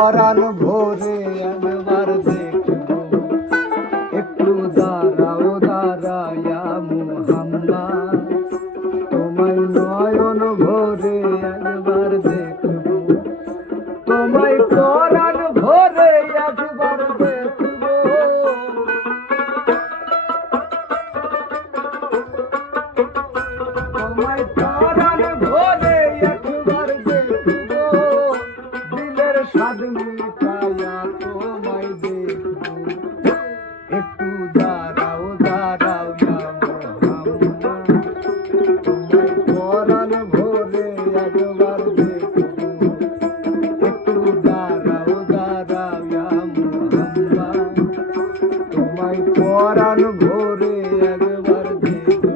পরাণ ভরে একবার দেখবো, একটু দাঁড়াও দাঁড়ায়া মুহাম্মদ, তোমায় নয়ন ভরে একবার দেখবো, তোমায় পরাণ ভরে একবার দেখবো। তোমায় পরাণ ভরে একবার দেখবো, দিলের স্বাদ মিটায়া তোমায় দেখবো, একটু দাঁড়াও দাঁড়াও ইয়া মুহাম্মদ, তোমায় পরাণ ভরে একবার দেখবো, একটু দাঁড়াও দাঁড়াও ইয়া মুহাম্মদ, তোমায় পরাণ ভরে একবার দেখবো।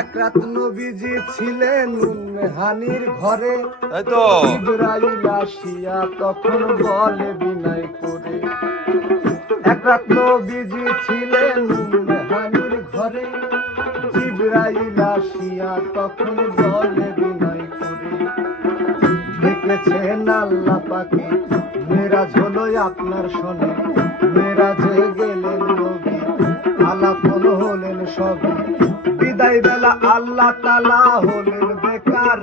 এক রাত নবীজি ছিলেন হানির ঘরে, তাইতো জিবরাইল আসিয়া তখন বলে বিনয় করে। এক রাত নবীজি ছিলেন হানির ঘরে, জিবরাইল আসিয়া তখন বলে বিনয় করে, দেখেছেন আল্লাহ পাকে মেরাজ হলো আপনার শোনে, মেরাজে গেলেন নবী আলাপন হলেন সবে, বিদায় বেলা আল্লাহ তাআলা হলেন বেকার,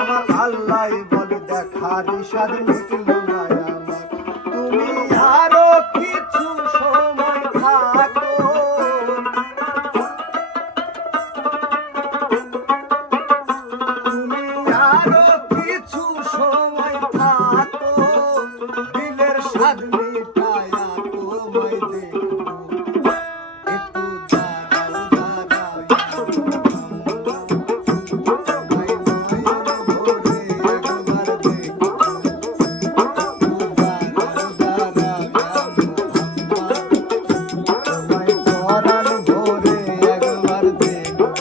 আমার আল্লাহ বলে দেখার ইশাদ মিটলো না আমার, তুমি আরো কিছু সময় থাকো, তুমি আরো কিছু সময় থাকো, দিলের স্বাদ মিটায়া তোমায় দেখবো, একটু দাঁড়াও দাঁড়াও ইয়া মুহাম্মদ, তোমায় নয়ন ভরে একবার দেখবো, একটু দাঁড়াও দাঁড়াও ইয়া মুহাম্মদ, তোমায় পরাণ ভরে একবার দেখবো।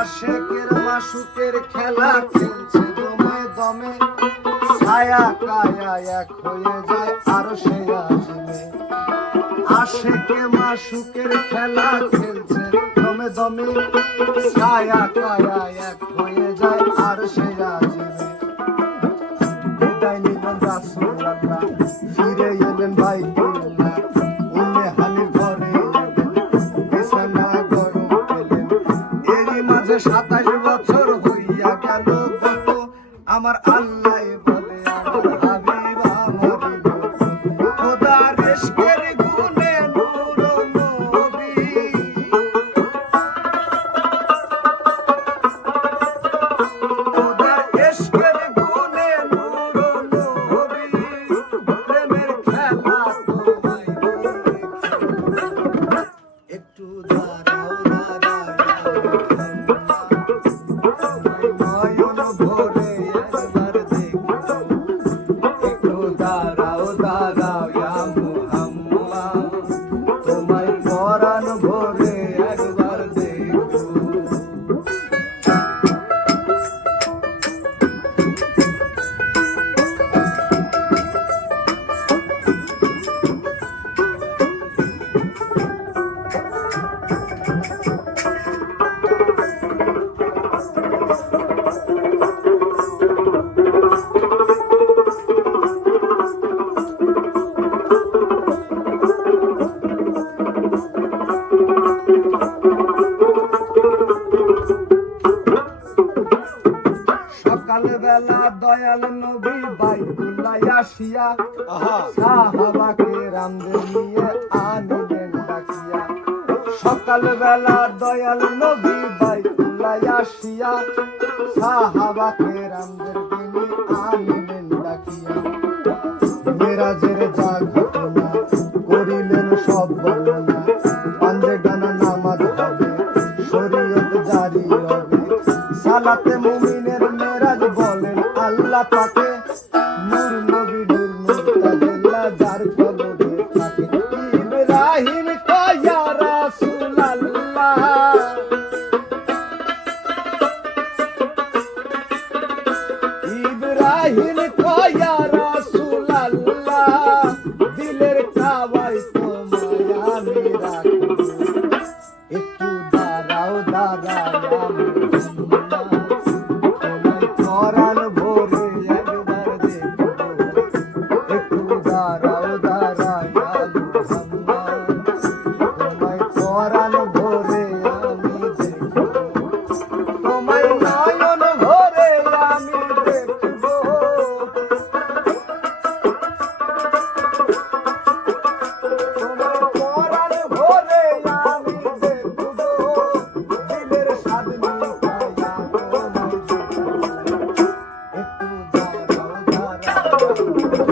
আশেকের মাশুকের খেলা খেলছে দমে দমে, ছায়া কায়া এক হয়ে যায় আরো সে আজিমে, আশেকে মাশুকের খেলা খেলছে দমে দমে, ছায়া কায়া এক হয়ে যায় আরো সে আজিমে, বিদায় নিলেন রাসূলুল্লাহ, ফিরে এলেন বাইতুল্লাহ, উম্মে হানির ঘরে এলেন, বিছানা গরম পেলেন, এরই মাঝে 27 বছর হইয়া গেল গত, আমার আল্লাহ বলে আমার হাবিব আমারই মতো, খোদার ইশকের গুণে নূর নবী, খোদার ইশকের গুণে নূর নবী, প্রেমের খেলা তোমায় দেখি, একটু দাঁড়াও দাঁড়াও ইয়া মুহাম্মদ, তোমায় নয়ন ভরে একবার দেখবো, বেলা দয়াল নবী বাইতুল্লাহ আসিয়া সাহাবাকে রামদের নিয়ে আনিলেন ডাকিয়া। সকাল বেলা দয়াল নবী বাইতুল্লাহ আসিয়া সাহাবাকে রামদের নিয়ে আনিলেন ডাকিয়া। মেরাজের যা ঘটনা করিলেন সব বর্ণনা, পাঞ্জে গানা নামাজ হবে, শরীয়ত জারি হবে, সালাতে মুমিনের মেরাজ বলেন আল্লাহ পাকে, নূর নবী নূর মুর্তাজিল্লাহ যার কলবে থাকে। ইব্রাহিম কয়া রাসূলুল্লাহ, ইব্রাহিম কয়া রাসূলুল্লাহ, দিলের কাবায় তোমায় আমি রাখবো, একটু দাঁড়াও দাঁড়াও তোমায় পরাণ ভরে একবার দেখবো, একটু দাঁড়াও দাঁড়াও তোমায় পরাণ ভরে আমি দেখবো, তোমায় নয়ন ভরে আমি দেখবো, তোমায় পরাণ ভরে আমি দেখবো, দিলের স্বাদ নিয়ে খায়া তোমায় দেখবো, একটু দাঁড়াও দাঁড়াও।